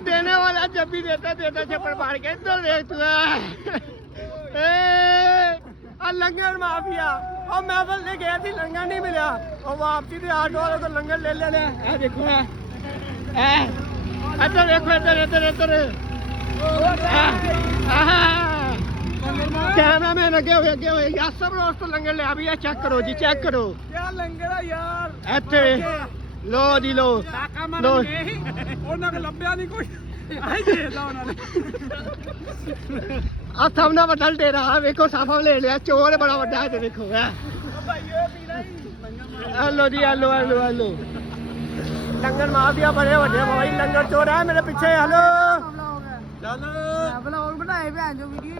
देने वाला जब भी देता छप्पड़ मार के इधर देख तू लंगर माफिया और महफल से गया थी लंगर नहीं मिला और वापसी थी ऑटो वाले को लंगर ले लेने देखो इधर देखो इधर इधर इधर कैमरा मैन अगे हुए यार सब रोज तो लंगर ले अभी चेक करो जी चेक करो क्या लंगर है यार ਇੱਥੇ ਲੋ ਜੀ ਲੋ ਲੋ ਉਹਨਾਂ ਕੋ ਲੱਭਿਆ ਨਹੀਂ ਕੋਈ ਆਈ ਦੇਦਾ ਉਹਨਾਂ ਨੇ ਆ ਸਾਹਮਣਾ ਵੱਡਾ ਡੇਰਾ ਵੇਖੋ ਸਾਫਾ ਲੈ ਲਿਆ ਚੋਰ ਬੜਾ ਵੱਡਾ ਹੈ ਤੇ ਵੇਖੋ ਹੈ ਭਾਈਓ ਪੀਣਾ ਹੀ ਹਲੋ ਜੀ ਹਲੋ ਹਲੋ ਹਲੋ ਲੰਗਰ ਮਾਫੀਆ ਬੜੇ ਵੱਡੇ ਬਾਈ ਲੰਗਰ ਚੋਰ ਹੈ ਮੇਰੇ ਪਿੱਛੇ ਹਲੋ ਚੱਲ ਵਲੌਗ ਬਣਾਏ ਭੈਣ ਜੋ ਵੀਡੀਓ